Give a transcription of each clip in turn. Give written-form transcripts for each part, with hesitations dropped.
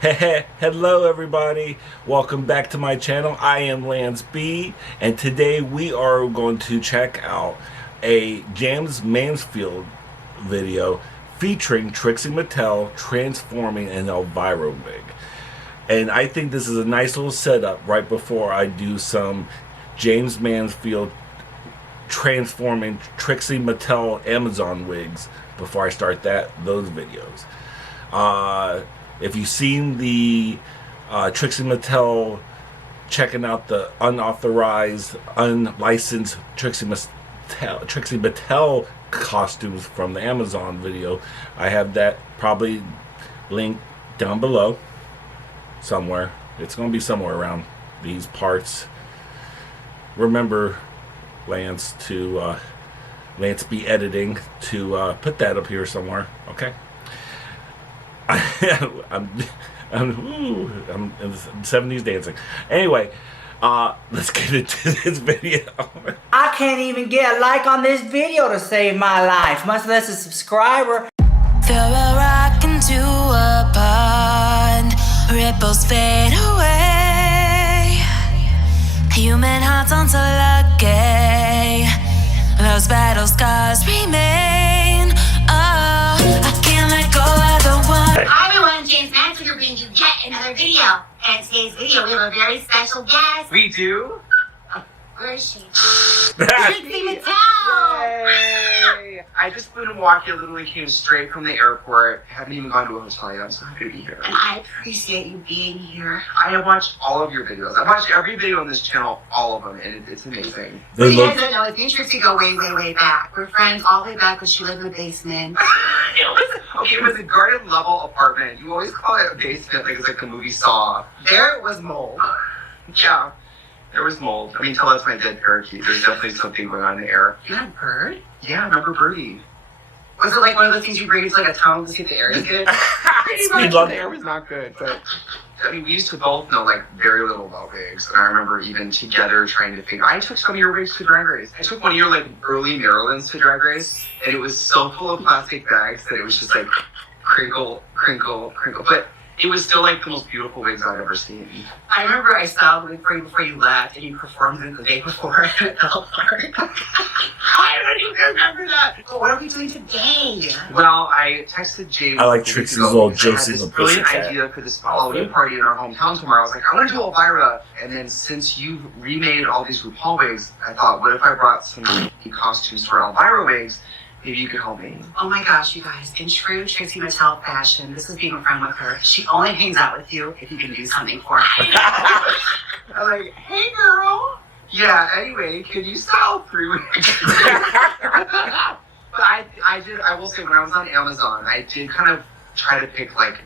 Hello everybody, welcome back to my channel. I am Lance B, and today we are going to check out a Jaymes Mansfield video featuring Trixie Mattel transforming an Elvira wig. And I think this is a nice little setup right before I do some Jaymes Mansfield transforming Trixie Mattel Amazon wigs before I start those videos. If you've seen the Trixie Mattel checking out the unauthorized, unlicensed Trixie Mattel costumes from the Amazon video, I have that probably linked down below somewhere. It's going to be somewhere around these parts. Remember, Lance be editing to put that up here somewhere. Okay. I'm in the 70s dancing. Anyway, let's get into this video. I can't even get a like on this video to save my life, much less a subscriber. Throw a rock into a pond, ripples fade away. Human hearts aren't so lucky, those battle scars remain. Oh, I can't let go of the one. Hi everyone, Jaymes Mansfield bringing you yet another video. And today's video we have a very special guest. We do? Where is she? Trixie Mattel! Yay! I just went and walked, literally came straight from the airport. Haven't even gone to a hotel yet. I'm so happy to be here. And I appreciate you being here. I have watched all of your videos. I've watched every video on this channel, all of them, and it's amazing. So you guys don't know, if me and Trixie go way, way, way back. We're friends all the way back when she lived in the basement. It was a garden level apartment. You always call it a basement like it's like the movie Saw. There was mold. Yeah. There was mold. I mean, tell us my dead parakeet. There's definitely something going on in the air. You had a bird? Yeah, I remember Birdie. Was it like one of those things you bring to like a tunnel to see if the air is good? The air was not good, but I mean, we used to both know like very little about wigs. And I remember even together trying to figure. I took some of your wigs to Drag Race. I took one of your like early Marylands to Drag Race, and it was so full of plastic bags that it was just like crinkle, crinkle, crinkle. But it was still like the most beautiful wigs I've ever seen. I remember I styled the wig for you before you left, and you performed it the day before, and it fell apart. I don't even remember that. But what are we doing today? Well, I texted Jaymes. I like Trixie's little Josie the brilliant Pussycat idea for this Halloween party in our hometown tomorrow. I was like, I want to do Elvira. And then since you've remade all these RuPaul wigs, I thought, what if I brought some costumes for Elvira wigs? Maybe you could help me. Oh my gosh, you guys. In true Trixie Mattel fashion, this is being a friend with her. She only hangs out with you if you can do something for her. I'm like, hey girl. Yeah, anyway, can you style 3 wigs? But I will say, when I was on Amazon, I did kind of try to pick like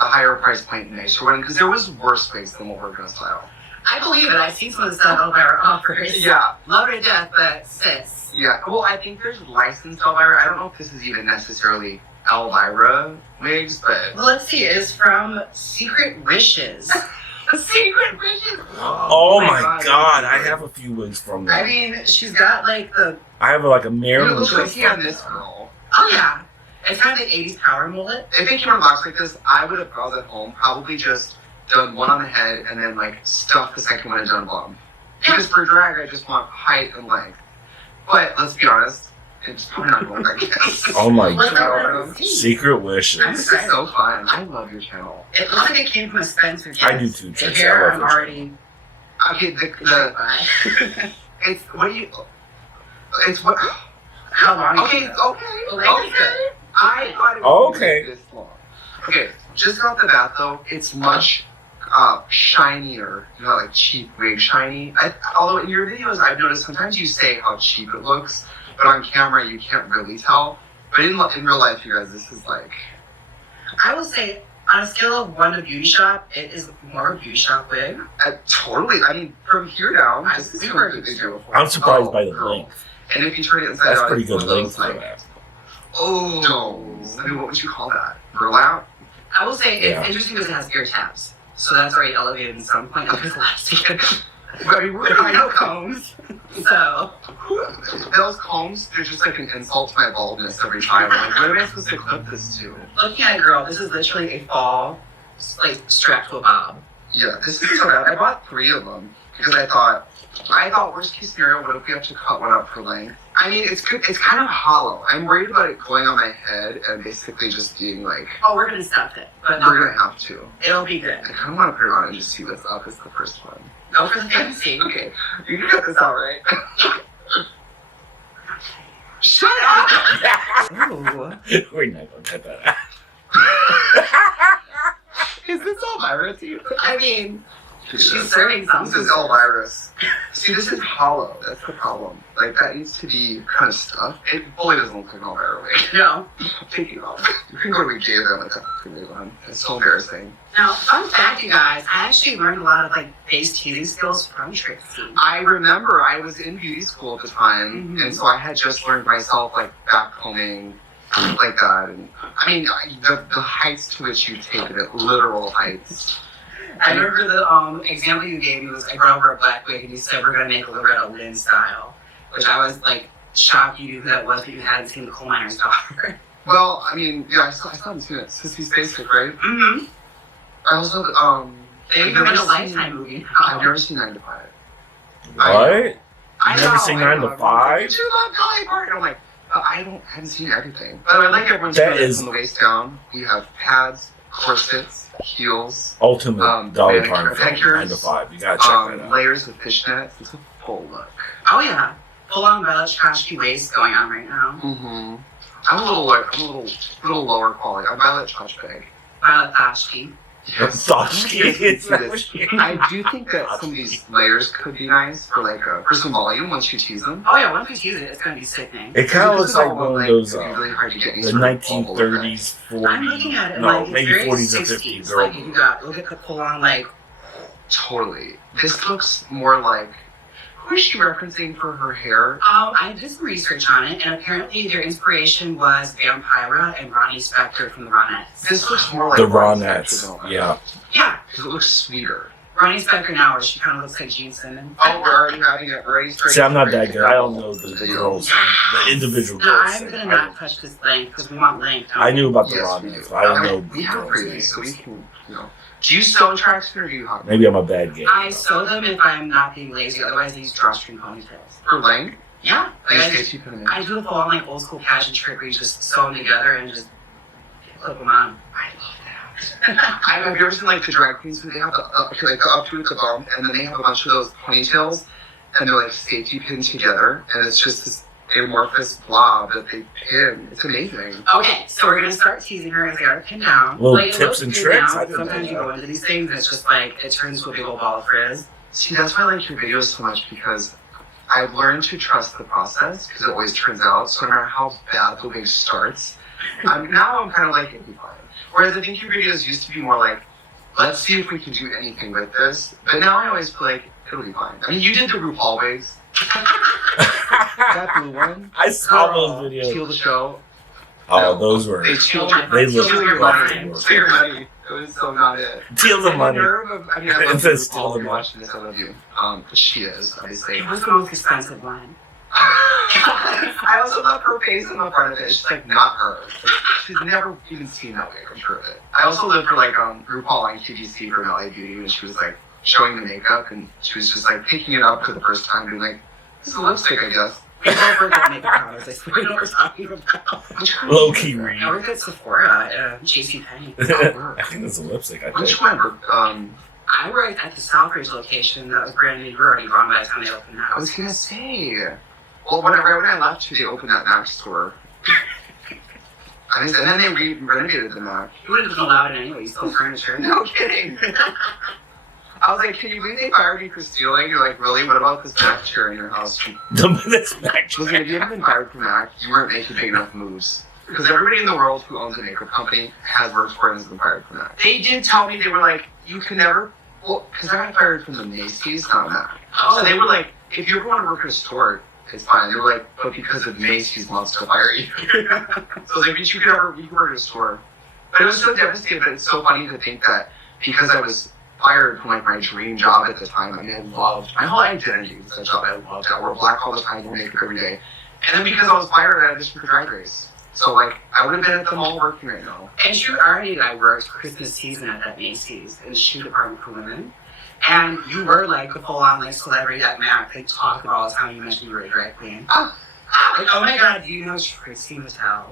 a higher price point nicer one, because there was worse wigs than what we're going to style. I believe it. I've seen some of the stuff Elvira offers. Yeah. Love her to death, but sis. Yeah, well, I think there's licensed Elvira. I don't know if this is even necessarily Elvira wigs, but... Well, let's see. It's from Secret Wishes. Secret Wishes? Oh my god, I have a few wigs from I that. mean, she's got like the... I have like a It Maryland looks like wig. he on this girl. Oh yeah. It's kind of the 80s power mullet. If they came on a box like this, I would have, if I was at home, probably just done one on the head and then like stuffed the second one and done a bum. Because for drag, I just want height and length. But let's be honest, it's probably not going like this. Oh my Let's god. go and see. Secret wishes. This is so fun. I love your channel. It looks like it came from a Spencer. I do too, The Trixie. hair, I I'm love it. already... Okay, the Bye. it's, what do you, it's what, How long? okay, is it? okay. I thought it would Okay. be this long. Okay, just off the bat though, it's much shinier, not like cheap wig shiny. Although in your videos I've noticed sometimes you say how cheap it looks, but on camera you can't really tell. But in real life, you guys, this is like... I will say, on a scale of 1 to beauty shop, it is more beauty shop wig. Totally, I mean, from here down, I'm this is super super used I'm surprised by the length. And if you turn it inside That's out, pretty it's good one of those, length for like, that. domes. I mean, what would you call that? Burlap? I will say, it's Yeah. interesting because it has ear tabs. So that's already elevated in some point of his last year. I mean, There are no combs. So, those combs, they're just like an insult to my baldness every time. I'm like, what am I supposed to clip this to? looking at a girl, this is literally a fall like strapped to a bob. Yeah, this is so bad. I bought 3 of them because I thought worst case scenario, what if we have to cut one up for length? I mean, it's good. It's kind of hollow. I'm worried about it going on my head and basically just being like, Oh, we're gonna stuff it, but not we're good. gonna have to. It'll be good. I kind of want to put it on and just see what's up as the first one. Go for the fantasy. Okay, you can cut this out, right? Shut up! Ooh. We're not gonna cut that out. Is this Elvira to you? I mean, she's serving something. This is Elvira's. See, this is hollow. That's the problem. Like, that needs to be kind of stuffed. It fully doesn't look like Elvira Wig. No. Take it off. You can go to Jaymes and like a move on. It's so embarrassing. Now, fun fact, you guys, I actually learned a lot of like base teasing skills from Trixie. I remember I was in beauty school at the time, and so I had just learned myself, like, backcombing, like that. And I mean, the heights to which you take it at literal heights. I remember the example you gave me was I brought over a black wig and you said we're gonna make a Loretta Lynn style, which I was like shocked you knew who that was, but you hadn't seen the coal miner's daughter. Well, I mean, yeah, I still haven't seen it. Sissy's Basic, right? Mm-hmm. I also, They even made a Lifetime movie. I've never seen 9 to 5. What? I You never know, seen I 9 know. to 5? You love Dolly Parton. I'm like, haven't seen everything. But I like everyone's That dressed is- from the waist down. We have pads, corsets, heels, Ultimate Dolly Parton film, pedicures, 9 to 5. You gotta check that out. layers of fishnets. It's a full look. Oh yeah. Full on Bella Chachki waist going on right now. Mm-hmm. I'm a little lower quality. I'm Violet Chachbeg. Violet Chachki. I do think that some of these layers could be nice for like for some volume once you tease them. Oh yeah, once you use it, it's gonna be sickening. It kind of looks like all one of those, it'd be really hard to get any the sort of bubble effect. 1930s, I'm looking at 40s, it no, like maybe it's very 40s or 60s. 50s. Like you got look at the pull on like Totally. This looks more like, who is she referencing for her hair? I did some research on it, and apparently their inspiration was Vampira and Ronnie Spector from the Ronettes. This looks more like The Ronnie Ronettes, Spector than Yeah, because it looks sweeter. Ronnie Spector now, where she kind of looks like Gene Simmons. Oh, we're already having it. We're already starting. See, I'm not that good. I don't know the girls, the individual No, girls. I'm gonna not touch this length because we want length. I knew about the Yes, we Ronettes, do. but I don't know We the have girls' crazy, names. so we can, you know. Do you sew tracks or do you hot? Maybe I'm a bad gay. I sew them if I'm not being lazy, otherwise I use drawstring ponytails. For length? Yeah, You like say keep them in. I do the full on like old school pageant trick where you just sew them together and just clip them on. I love that. Have you ever seen like the drag queens where they have the up to the bump and then they have a bunch of those ponytails and they're like safety pinned together and it's just this amorphous blob that they pin. It's amazing. Okay, so we're gonna start teasing her as they are pinned down. Little Like, it tips looks and good tricks? now, I didn't sometimes know you that. go into these things and it's just like it turns to a big old ball of frizz. See, that's why I like your videos so much because I've learned to trust the process because it always turns out. So no matter how bad the wig starts, now I'm kind of like, it'll be fine. Whereas I think your videos used to be more like, let's see if we can do anything with this. But now I always feel like, it'll be fine. I mean, you did the RuPaul wigs. That blue one. I saw those videos. Steal the show. Oh, those were. They steal They look steal your rough. money. Steal your money. It was so not it. Steal the And money. nerve of, I mean, I It love says you, steal the RuPaul, if you're money. watching this, I love you. But she is, obviously. It was the most expensive one. I also love her face in the front of it. She's like not her. She's never even seen that wig, I'm sure of it. I also lived for like RuPaul on QVC for LA Beauty when she was like showing the makeup and she was just like picking it up for the first time being like, this is lipstick, I guess. People work at makeup counters, I swear you know what we're talking about. Low key read. I work at Sephora at JCPenney. I think that's a lipstick. I Which think. one? I worked at the Southbridge location that was brand new. You were already gone by the time they opened the I was house. gonna say. Well, when I left, they opened that Mac store. I mean, and then they renovated the Mac. You wouldn't have been allowed in anyway, you stole furniture. No kidding. I was like, can you believe they fired me for stealing? You're like, really? What about this Mac chair in your house? That's Mac. Listen, if you haven't been fired from Mac, you weren't making big enough moves. Because everybody in the world who owns a makeup company has worked for it and has been fired from Mac. They did tell me, they were like, you can never, well, because I got fired from the Macy's, not Mac. So they were like, if you ever want to work at a store, it's fine. They were like, but because of Macy's wants to fire you. So I was like, you could work at a store. But it was so devastating, but it's so funny to think that because I was fired from like my dream job at the time. I mean, I loved my whole identity was that job. I loved it. I wore black all the time, wore makeup every day. And then because I was fired, I auditioned for Drag Race. So, like, I would have been at the mall working right now. And you already like worked Christmas season at that Macy's in the shoe department for women. And you were like the full-on like celebrity that Mac they talked about all the time. You mentioned you were a drag queen. Like, oh my god, do you know Trixie Mattel?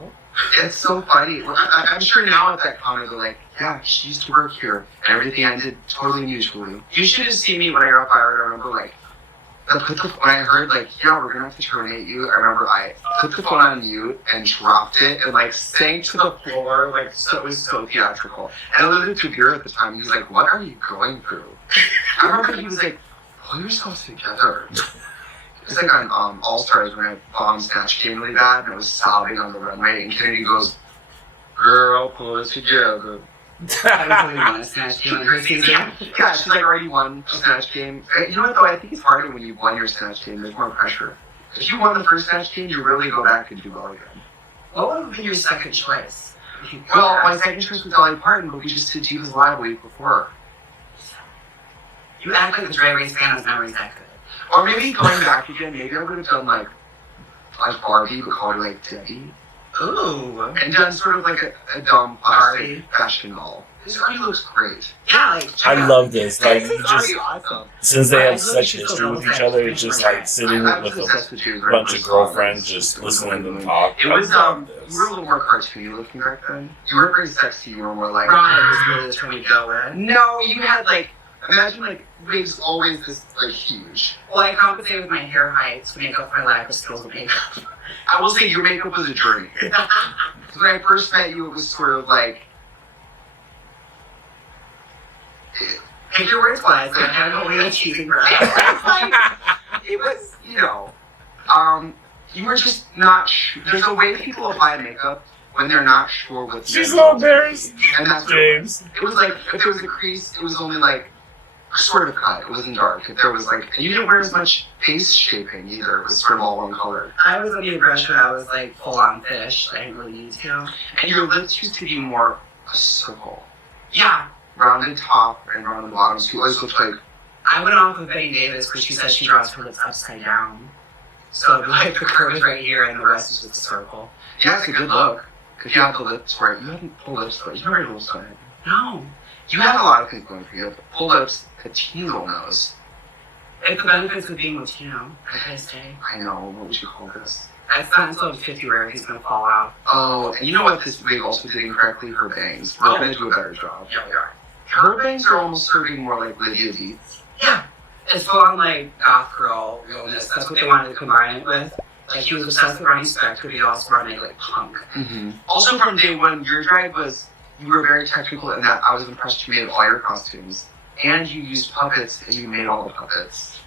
It's so funny. Well, I'm sure now at that counter they're like, yeah, she used to work here. And everything I did totally mutually. You should have seen me when I got fired. I remember like, when I heard like, yeah, we're gonna have to terminate you. I remember I put the phone on mute and dropped it and like sank to the floor. Like, so it was so theatrical. And I lived with Elvira at the time. He was like, what are you going through? I remember he was like, pull yourself together. It's like on All Stars when I bombed Snatch Game really bad and I was sobbing on the runway and Kennedy goes, girl, pull it together. I really want a Snatch Game in her season. Yeah, she's like already won a Snatch Game. You know what though, I think it's harder when you've won your Snatch Game, there's more pressure. If you won the first Snatch Game, you really go back and do well again. What would have been your second choice? Well, my second choice was Dolly Parton, but we just did Divas Live a week before. You act like the Drag Race fan was never that good. Or maybe going back again, maybe I would have done like Barbie, but called her like Debbie. Ooh. And done sort of like a dumb plastic fashion doll. This already looks great. Yeah, like I love this. Like, This you is just, already awesome. since they have such history with each other, it's just like sitting I was with obsessed a with you. bunch of girlfriends, just listening to them talk. It was I love you this. were a little more cartoony looking back then. You weren't very sexy. You were more like Ryan was really the term you go with. No, you had like imagine like wigs always this like huge. Well, I compensated with my hair height to make up for my lack of skills with makeup. I will say your makeup was a journey. When I first met you, it was sort of like. Take your words wise, I had a way of cheating, right? It was, you were just not sure. There's a way people apply makeup when they're not sure what's She's so embarrassed. And that's James. It was like, if there was a crease, it was only like, sort of cut. It wasn't dark. If there was like, and you didn't wear as much face shaping either. It was sort of all one color. I was under the impression I was like full on fish. I didn't really need to. And your lips used to be more a circle. Yeah. Rounded top and rounded bottoms. You always looked like. I went off with Betty Davis because she said she draws her lips upside down. So like the curve is right here and the rest is just a circle. Yeah, it's a good look. Because you had the lips right. You hadn't full lips, but you were able to sweat. No. You had a lot of things going for you. You had the full lips, a teeny little nose. It's the benefits of being Latino, like I say. I know, what would you call this? It's not until I'm 50 where he's gonna fall out. Oh, and you know what this wig also did incorrectly? Her bangs. We're gonna do a better job. Yeah, we are. Her bangs are almost serving more like Lydia Dietz. Yeah. It's full on like goth girl realness. That's what they wanted to combine it with. Like he was obsessed with Ronnie Spector, but he also wanted to make like punk. Mm-hmm. Also from day one, your drag was, you were very technical in that I was impressed you made all your costumes. And you used puppets and you made all the puppets.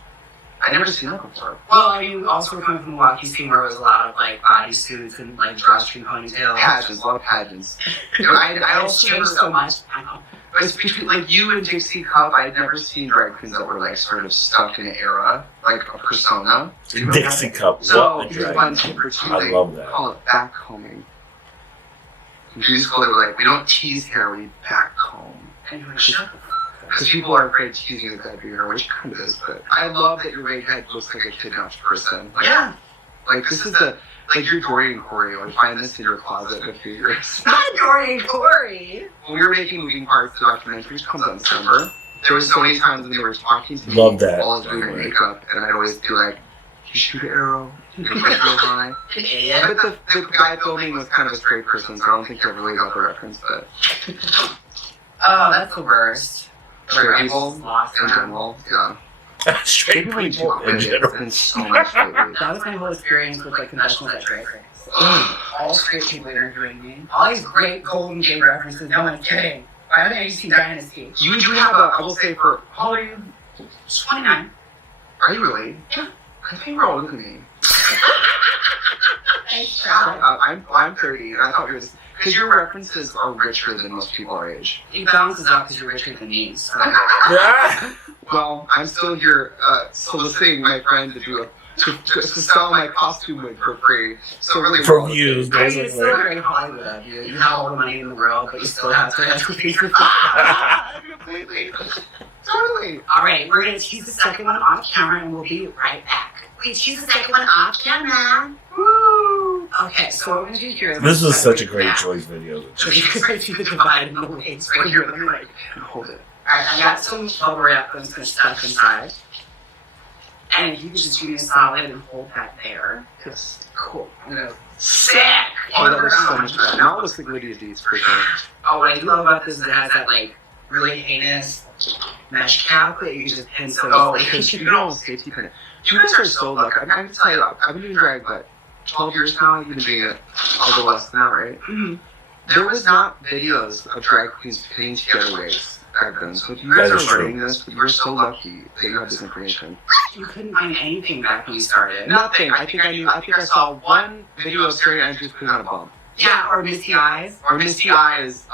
I'd never seen that before. Well, I mean, also we're coming from the Milwaukee scene where it was a lot of like bodysuits and like drawstring ponytails. Pageants, a lot of pageants. I It's also changed never, so much. I know. it's between, like you and Dixie Cup, I had never seen drag queens that were like sort of stuck in an era, like a persona. Dixie Cup. So, What a here's drag. one tip or two. I love that. Call it backcombing. We just call it like, we don't tease hair, we backcomb. And you're like, shut the fuck up. Because people are afraid teasing the guy through your hair, which kind of is, but I love that your wig head looks like a kidnapped person. Like, Yeah. like this is the, like your Dorian choreo. I find this in your closet in a few years. Not Dory and Corey. When we were making moving parts, the documentary comes out in December. There were so many times when they were talking to me Love that. while I was doing my makeup, and I'd always be like, you shoot an arrow, you look like real high. Idiot. But the guy filming was kind of a straight person, so I don't think he ever really got the reference, but Oh, that's the worst. straight people Lost in them. general, yeah. Straight Maybe we people do in it's general. been so much lately. That was my whole experience with like confessionals at Drag Race. All straight people interviewing me. All these great golden gay references. No one's kidding. I haven't even seen Dynasty. You do have a, I will say for, how old are you? 29. Are you really? Yeah. I think you're older than me. Nice job. I'm 30, and I thought you were just, because your references are richer than most people our age. It balances out because you're richer than me. So. Yeah. Well, I'm still here soliciting my friend to do to sell my costume wig for free. So really, For views, I mean, it's basically. still very Hollywood of you. You have all the money in the world, but you still have to have to pay for Completely. Totally. All right, we're going to choose the second one off camera and we'll be right back. We choose the second one off camera. Woo! Okay, so what we're gonna do here is... This was such a great choice video. So you can see the divide in the waves right here. Let me like hold it. Alright, I got some bubble wrap that's gonna stuff inside. And if you could just give me a solid and hold that there. Yes. Cool. I'm gonna... Sick! Oh, that looks so much better. Now it looks like Lydia D's for sure. Oh, what I love about this is it has that like really heinous mesh cap that you can just pin so Oh, easily. because you know, safety pin it. You guys are so lucky. I can tell you, I've been doing drag, but 12 years now, you've been doing it a little less than that, right? Mhm. There was not videos of drag queens pinning together wigs back then. So if you guys That is are true. learning this, you're so lucky that you have this information. You couldn't find anything back when you started. Nothing. I think I saw one video of Sarah Andrews putting on a bump. Yeah, or Misty Eyes. Or Misty Eyes,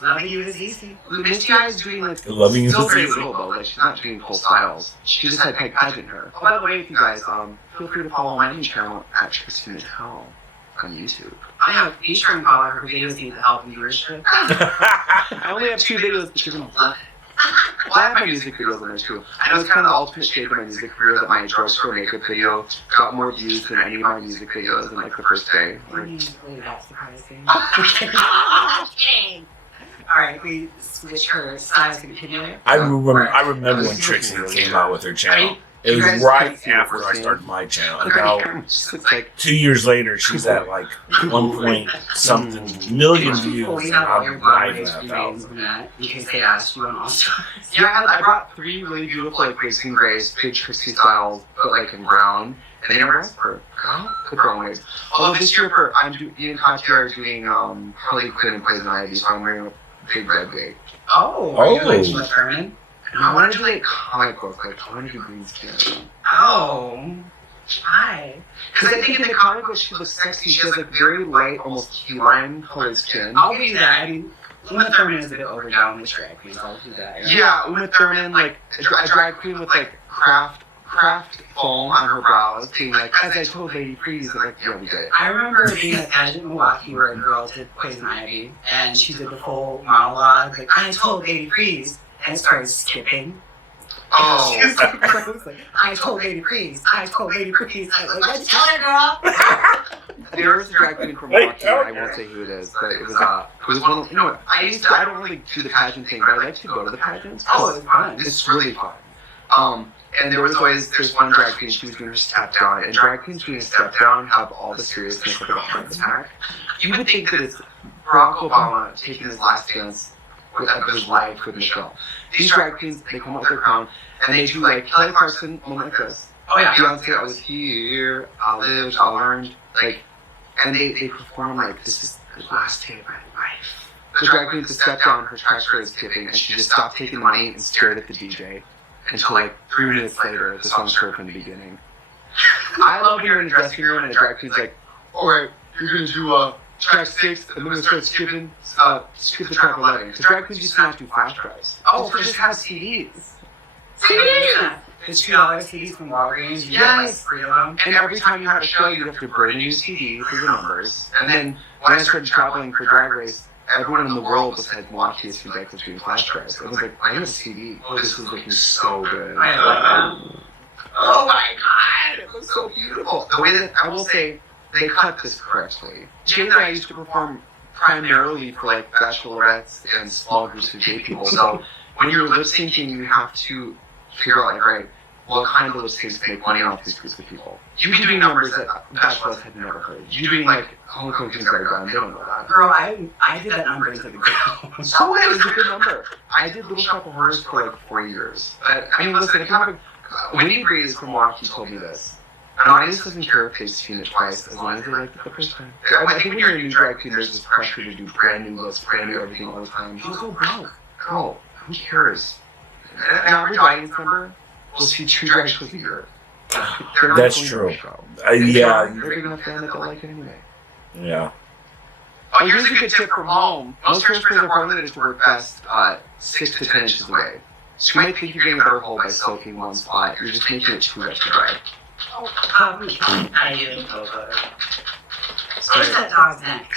Loving You Is Easy. Misty Eyes doing like Loving You Is still very Easy. little though, like she's not doing full styles. She just had pageant her. Oh, by the way, if you guys feel free to follow my new channel at Trixie on YouTube. I have a featuring follower. Her videos need the help and viewership. I only have 2 videos, but you're gonna love it. Well, I have my music videos on there too. I know it's kind of the ultimate shade of my music career that my drugstore makeup video got more views than any of my music videos in like the first day. Really that surprising. Alright, we switch her styles to continue. I remember when Trixie came out with her channel. It was right after I started my channel. And now, It's like 2 years later, she's at like 1 point something million views. Well, we And have all your I'm blog not even race at remains 1,000. from that, in case they asked you on All Stars. yeah, I brought 3 really beautiful like wigs and grays, big Trixie styles, but like in brown. And they never asked for the brown wigs. Although this year Ian and Katya are doing Harley Quinn and Poison Ivy, so I'm wearing a big red wig. Oh, are you like Oh. Uma Thurman? And I want to do like comic book, like I want to do green skin. Oh. Hi. Because I think in the comic book she looks sexy. She has like very light, almost key lime colored skin. I'll give you that. I mean, Uma Thurman is a bit overdone with drag queens. I'll do that. Yeah, Uma Thurman, like a drag queen with like craft foam on her brows, being like, as I told Lady Freeze, like, yeah, we did it. I remember being at pageant in Milwaukee where a girl did Poison Ivy, and she did the full monologue, like, I told Lady Freeze, and it started skipping. Oh. She was like, I was like, I told Lady Freeze, I told Lady Freeze. I was like, let's tell her, girl. There was a drag queen from Milwaukee, I won't say who it is, but it was one of, I don't really do the pageant thing, but I like to go to the pageants. Oh, it was fun. It's really fun. And there's one drag queen, she was doing her step down, and drag queens doing a step down have all the seriousness of a heart attack. You would think that it's Barack Obama taking his last dance of his life with Michelle. These drag queens, they come out with their crown, and they do like Kelly Clarkson, moment like this. Oh, yeah. Beyonce, I was here, I lived, I learned, like, and they perform like, this is the last day of my life. The drag queen to step down, her track started skipping, and she just stopped taking the money and stared at the DJ until like 3 minutes later, the song started from the beginning. I love when you're in the dressing room and a drag queen's like, alright, you're gonna do track 6, and then we're gonna start skipping, skip the track 11. Because drag queens used to not do flash drives. Oh, for just have CDs. CDs! The $2 CDs from Walgreens, you get like 3 of them. And every time you had a show, you'd have to burn a new CD for your numbers. And then when I started traveling for Drag Race, everyone in the world besides Milwaukee is feedback was doing flash drives. I was like, I have a CD. Oh, this is looking so good. I love that. Oh my god, it looks so beautiful. The way that, I will say, they cut this correctly. Jay and I used to perform primarily for like bachelorettes and small groups of gay people. So when you're lip syncing, you have to figure out like, right, what kind of lip syncs make money off these groups of people. You'd be doing numbers that bachelorettes had never heard. You'd be doing like Hong Kong Kings Are Gone, they don't know that. Girl, I did that number into the ground. So it was a good number. I did Little Shop of Horrors for like 4 years. But I mean, listen, if you have a Wendy Breeze from Milwaukee told me this. An audience doesn't care if they've seen it twice, as long as they liked it the first time. I think when you're a new drag queen, there's this pressure to do brand new looks, brand new everything all the time. You'll go broke. Girl, who cares? An average audience member will see 2 drag shows a year. They're not That's going to true. a show. Yeah. They're big enough fan that they'll like it anyway. Yeah. Oh, here's a good tip from home. Most hairsprays are formulated to work best 6 to 10 inches away. So you might think you're getting a better hold by soaking one spot. You're just making it too wet to dry. I didn't know better. It's that dog's neck.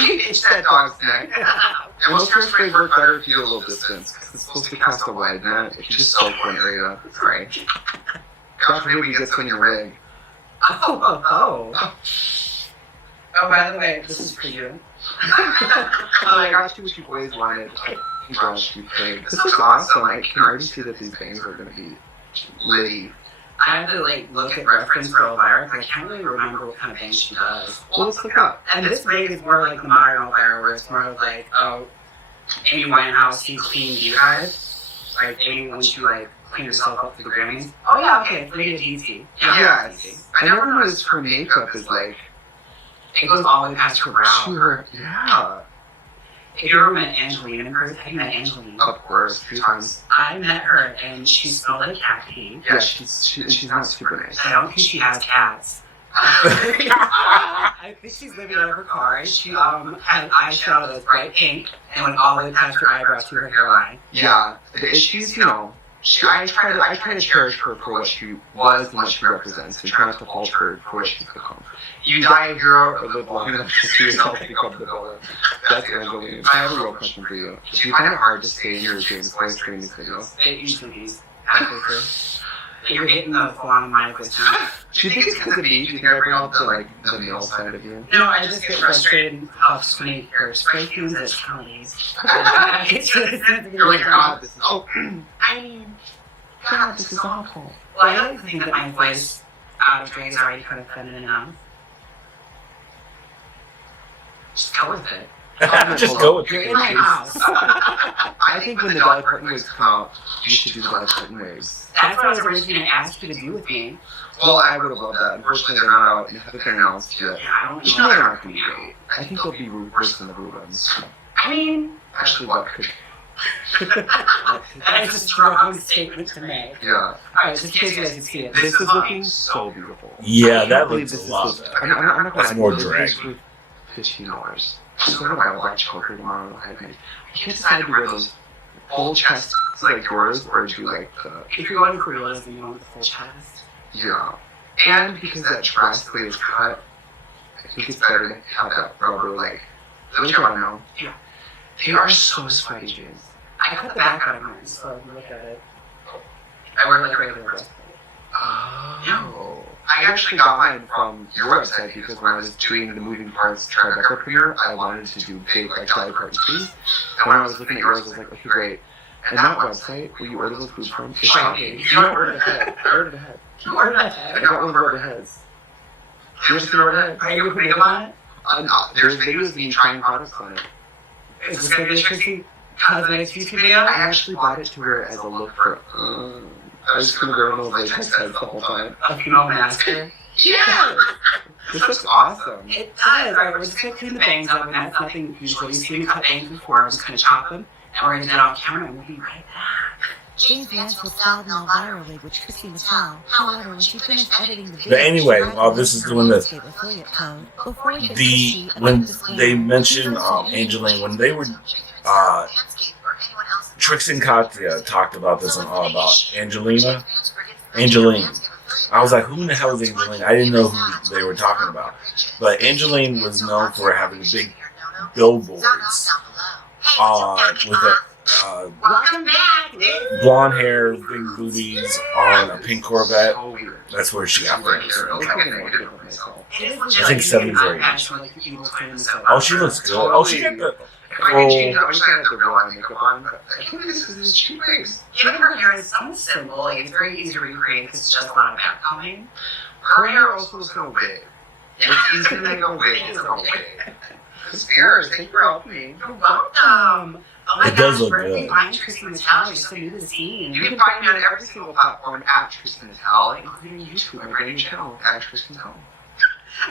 It's that dog's neck. And most hairsprays work better if you go a little distance, because it's supposed to cast a wide net. If you just soak one area, it's right. God forbid you get something in your wig. Oh. Oh, by the way, this is for you. I got you what you always wanted. Gosh, you think. This looks awesome. I can already see that these bangs are going to be litty. I had to like look at reference for Elvira because I can't really remember what kind of bangs she does. Well, let's look up. And this wig is more like the modern Elvira, where it's more of like, oh, Amy Winehouse, she clean beehive. Like Amy when she like cleaned herself up for the Grammys. Oh yeah, okay, it's Lydia DT. Yes. I never noticed her makeup is like It goes all the way past her brow. to her. Yeah. If you ever met Angelina in person, have you met Angelina? Of course, a few times. I met her and she smelled like cat pee. Yeah, she's not super nice. I don't think she has cats. I think she's living out of her car. She had eyeshadow that's bright pink and went all the way past her eyebrow to her hairline. Yeah, she's, you know, I try to cherish her for what she was and what she represents, and try not to fault her for what she's become. You die a hero or live long enough to see yourself become the villain. That's Angelina. I have a real question for you. Do you find it hard to stay in your Jaymes voice during these videos? It usually is halfway through. You're getting the long my voice now. Do you think it's because of me? Do you think I bring out the male side of you? No, I just get frustrated and puffs to make her spray fumes at Tony's. You're like, God, this is... Oh, I mean, God, this is awful. well, I like to think that my voice out of drag is already kind of feminine enough. Just go with it. Just go with You're it. in my house. I think when the Dolly Parton wigs come out, you should do the Dolly Parton wigs. That's what I was originally going to ask you to do with me. Well, I would have loved that. Unfortunately, they're not out and haven't been announced yet. Yeah, I don't You know. know they're not going to be great. I think they'll be worse than the blue ones. I mean, Actually, what could... that is a strong statement to make. Yeah. Alright, just in case you guys can see it. This is looking so beautiful. Yeah, I can't that believe looks this a lot is better. I'm not gonna That's lie, more this drag. is worth $15. I'm going to buy a black choker tomorrow. I can't decide to wear those full chests like yours or do like the... If you're going for realism, you want the full chest. Yeah. And because that dress the way it's cut, I think it's better to have that rubber like... Don't you ever know? Yeah. They are so sweaty, James. I cut the back out of mine, so if you look at it. I wear like regular breastplate. Oh. I actually got mine from your website because when I was doing the Moving Parts Tribeca premiere, I wanted to do big like Dolly Parton sleeves. And when I was looking at yours, I was like, okay, great. And that website where you order those foods from is shocking. You don't order the head. I ordered the head. You ordered a I head? got one of the rubber heads. You ever seen a rubber head? Are you putting makeup on it? No, there's videos of me trying products on it. Is this gonna be a Trixie Cosmetics YouTube video? I actually bought it to wear as a look for... I was just gonna wear one of those latex heads the whole time. A female master? Yeah! This looks awesome. It does. Alright, we're just gonna clean the bangs up, and that's nothing usual. You've seen me cut bangs before. I'm just gonna chop them, and we're gonna do it on camera, and we'll be right back. Jaymes Mansfield styled an Elvira wig with Trixie. However, when she finished editing the video, But anyway, while this is doing this, when they mentioned Angeline, when they were Trixie and Katya talked about this and all about Angeline. I was like, who in the hell is Angeline? I didn't know who they were talking about. But Angeline was known for having big billboards with a Welcome back! blonde hair, big booties on a pink Corvette. So weird. That's where she got famous. I think 70s or 80s. Oh, she looks good. Oh, she got the. I wish I had the real eye makeup on, but I can't believe this is a cheap face. Even her hair is so simple, like, it's very easy to recreate because it's just a lot of back combing. Her hair also looks like a wig. It's easy to make a wig. It's like a wig. Spears, thank you for helping me. You're welcome. Oh my It does gosh, look where can good. you find Trixie Mattel? You're so new to the scene. You can find me on every single platform at Trixie Mattel, including YouTube, my brand new channel, at Trixie Mattel.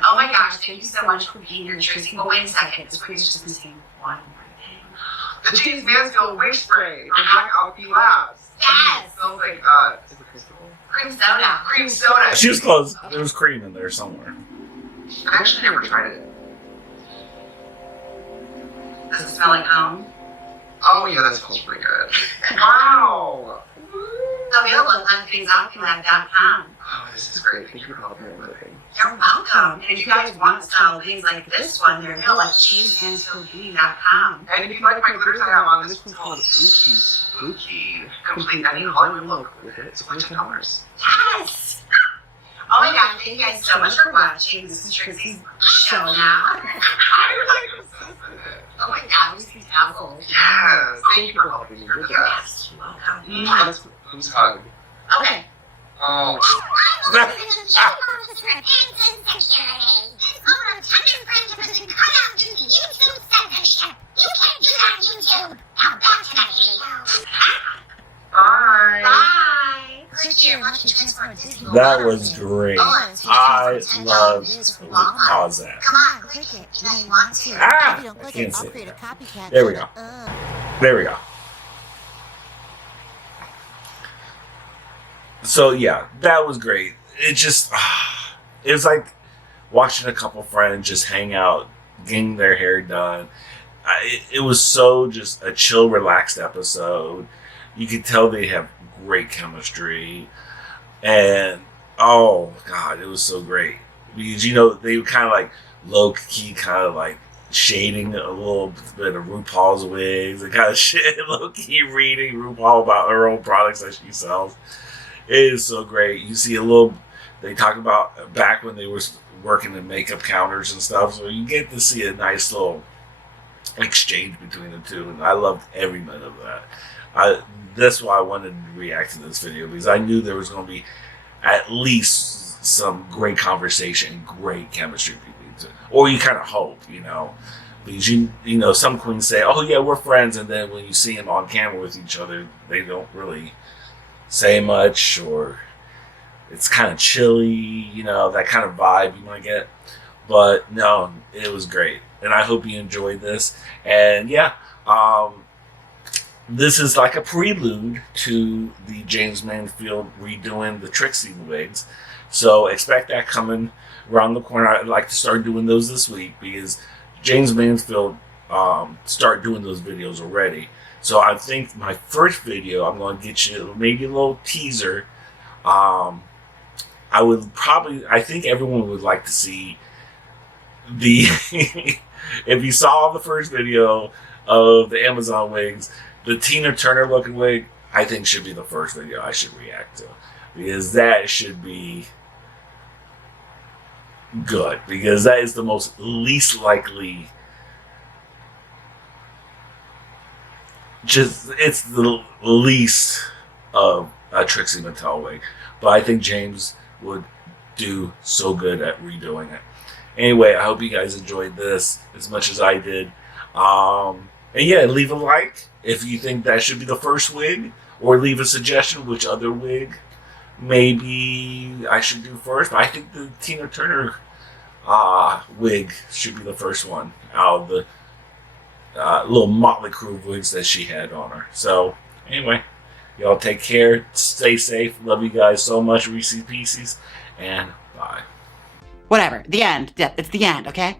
Oh my gosh, thank you so much for being here, Trixie. But wait a second, this wig is just missing one more thing. The Jaymes Mansfield wig spray from Black Alchemy Labs. Yes! Smells like, is it Crystal? Cream soda. Cream soda. She was close. There was cream in there somewhere. I've actually never tried it. Does it smell like home? Oh yeah, that smells pretty good. Wow! Available at thingsopulab.com. Oh, this is great. Thank you for helping me with everything. You're welcome. And if you guys want style things like this one, they're available at JaymesMansfieldBeauty.com. And if you like my glitters I have on, this one's called Ookie Spooky. Complete any Hollywood look with it. It's only $10. Yes! Oh my god, thank you guys so much for watching. This is Trixie's show now. Oh my god, we see assholes. Yes. Thank you for helping me. You're the best. Who's hug? Okay. Oh. Bye. Bye. That was great. I love pause that. Come on, click it. You know you want to. Ah! If you don't click I can't it, I'll see create a it. copycat. There we go. There we go. So yeah, that was great. It just, it was like watching a couple friends just hang out, getting their hair done. It was so just a chill, relaxed episode. You could tell they have great chemistry, and oh god, it was so great because they were kind of like low key, kind of like shading a little bit of RuPaul's wigs and kind of shit, low key reading RuPaul about her own products that she sells. It is so great. You see a little. They talk about back when they were working in makeup counters and stuff, so you get to see a nice little exchange between the two, and I loved every minute of that. That's why I wanted to react to this video, because I knew there was going to be at least some great conversation, great chemistry between the two. Or you kind of hope, because some queens say, "Oh yeah, we're friends," and then when you see them on camera with each other, they don't really say much, or it's kind of chilly, that kind of vibe you might get. But no, it was great, and I hope you enjoyed this. And yeah, this is like a prelude to the Jaymes Mansfield redoing the Trixie wigs. So expect that coming around the corner. I'd like to start doing those this week because Jaymes Mansfield started doing those videos already. So I think my first video, I'm going to get you maybe a little teaser. I think everyone would like to see the, if you saw the first video of the Amazon wigs, the Tina Turner looking wig, I think should be the first video I should react to. Because that should be good. Because that is the most least likely. It's the least of a Trixie Mattel wig. But I think Jaymes would do so good at redoing it. Anyway, I hope you guys enjoyed this as much as I did. And yeah, leave a like if you think that should be the first wig, or leave a suggestion which other wig maybe I should do first. But I think the Tina Turner wig should be the first one out of the little motley crew of wigs that she had on her. So anyway, y'all take care, stay safe, love you guys so much, Reese's Pieces, and bye. Whatever. The end. It's the end, okay?